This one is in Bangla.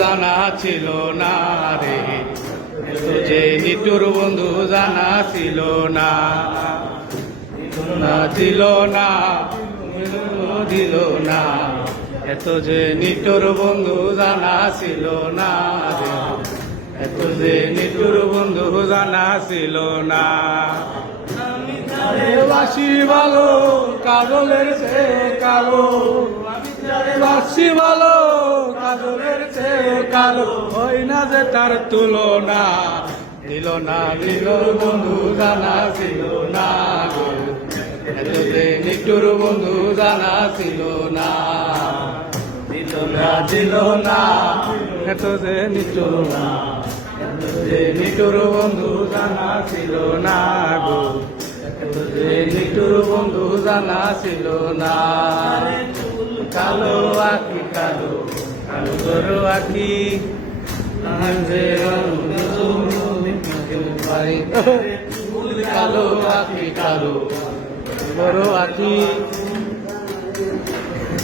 জানা ছিল না রে। যে নিটুর বন্ধু জানা ছিল না না ছিল না দিল না এত যে নিটুর বন্ধু জানা ছিল না রে। যে নিটুর বন্ধু জানা ছিল না। বাসি ভালো কাজলের সে কালো। বাসি ভালো কাজলের সে কালো। ওই না যে তার তুলনা দিল না দিল বন্ধু জানা ছিল না। নিটুর বন্ধু জানা ছিল না। দিল না দিল না। এত যে নিটুর না। যে নিটুর বন্ধু জানা ছিল না গো। যে নিটুর বন্ধু জানা ছিল না। কালো আখি, কালো কালো গরু যে কালো আখি, কালো বড় আখি।